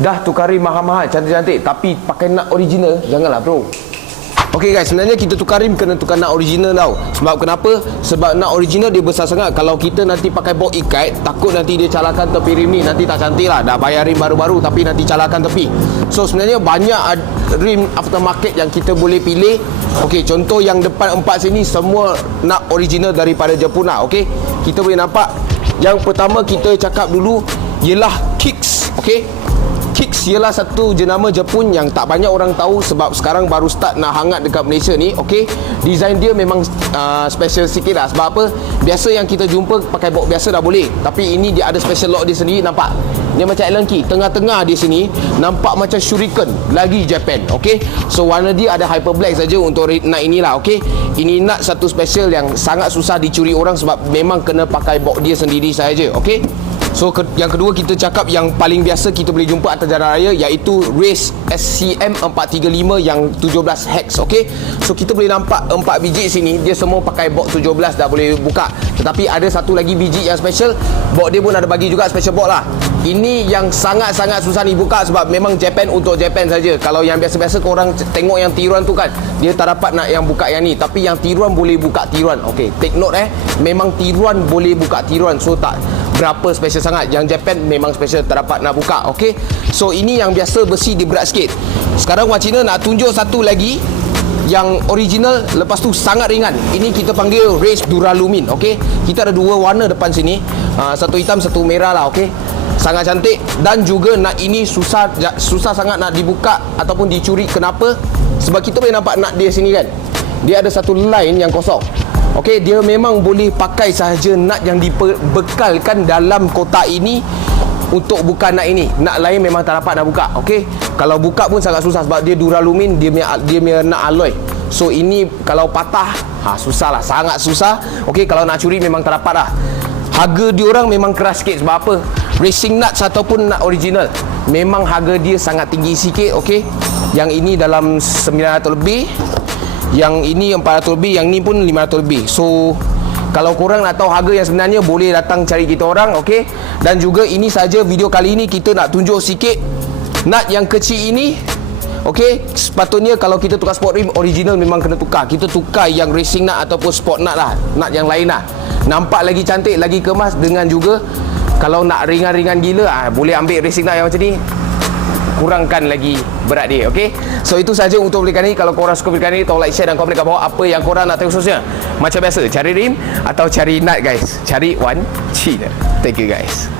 dah tukar rim mahal-mahal, cantik-cantik, tapi pakai nut original, janganlah bro. Okay guys, sebenarnya kita tukar rim kena tukar nut original tau. Sebab kenapa? Sebab nut original dia besar sangat. Kalau kita nanti pakai bolt ikat, takut nanti dia calahkan tepi rim ni. Nanti tak cantik lah. Dah bayar rim baru-baru tapi nanti calahkan tepi. So sebenarnya banyak rim aftermarket yang kita boleh pilih. Okay, contoh yang depan 4 sini semua nut original daripada Jepun lah. Okay, kita boleh nampak. Yang pertama kita cakap dulu ialah Kicks. Okay, Kicks ialah satu jenama Jepun yang tak banyak orang tahu sebab sekarang baru start nak hangat dekat Malaysia ni. Okey, design dia memang special sikit lah. Sebab apa? Biasa yang kita jumpa pakai box biasa dah boleh, tapi ini dia ada special lock dia sendiri. Nampak? Dia macam Allen key. Tengah-tengah di sini nampak macam shuriken lagi Japan. Okey, so warna dia ada hyper black saja untuk nut inilah. Okey, ini nut satu special yang sangat susah dicuri orang sebab memang kena pakai box dia sendiri saja. Okey, so yang kedua kita cakap yang paling biasa kita boleh jumpa atas jalan raya, iaitu Race SCM 435 yang 17 hex. Okey, so kita boleh nampak 4 biji sini dia semua pakai box 17 dah boleh buka. Tetapi ada satu lagi biji yang special, box dia pun ada bagi juga special box lah. Ini yang sangat-sangat susah dibuka sebab memang Japan untuk Japan saja. Kalau yang biasa-biasa korang tengok yang tiruan tu kan, dia tak dapat nak yang buka yang ni, tapi yang tiruan boleh buka tiruan. Okey, take note memang tiruan boleh buka tiruan. So tak berapa special sangat. Yang Japan memang special, tak dapat nak buka. Okey, so ini yang biasa besi dia berat sikit. Sekarang Wan Cina nak tunjuk satu lagi yang original, lepas tu sangat ringan. Ini kita panggil Race Duralumin. Okey, kita ada dua warna depan sini, satu hitam satu merah lah. Okey, sangat cantik. Dan juga nut ini susah sangat nak dibuka ataupun dicuri. Kenapa? Sebab kita boleh nampak nut dia sini kan, dia ada satu line yang kosong. Okey, dia memang boleh pakai sahaja nut yang dibekalkan dalam kotak ini untuk buka nut ini. Nut lain memang tak dapat nak buka. Okey, kalau buka pun sangat susah sebab dia duralumin, dia punya nut alloy. So ini kalau patah, susah lah, sangat susah. Okey, kalau nak curi memang tak dapat lah. Harga diorang memang keras sikit. Sebab apa? Racing nuts ataupun nut original memang harga dia sangat tinggi sikit. Okey, yang ini dalam 900 lebih, yang ini 400 lebih, yang ni pun 500 lebih. So kalau korang nak tahu harga yang sebenarnya, boleh datang cari kita orang. Okey, dan juga ini saja video kali ini kita nak tunjuk sikit nut yang kecil ini. Okey, sepatutnya kalau kita tukar sport rim original memang kena tukar. Kita tukar yang racing nut ataupun sport nut lah, nut yang lain lah. Nampak lagi cantik, lagi kemas. Dengan juga kalau nak ringan-ringan gila, boleh ambil racing nut yang macam ni, kurangkan lagi berat dia. Okey, so itu saja untuk video kali ini. Kalau korang suka video kali ini, tolong like, share dan komen kat bawah apa yang korang nak tengok seterusnya. Macam biasa, cari rim atau cari nut guys, cari Wan Cina. Thank you guys.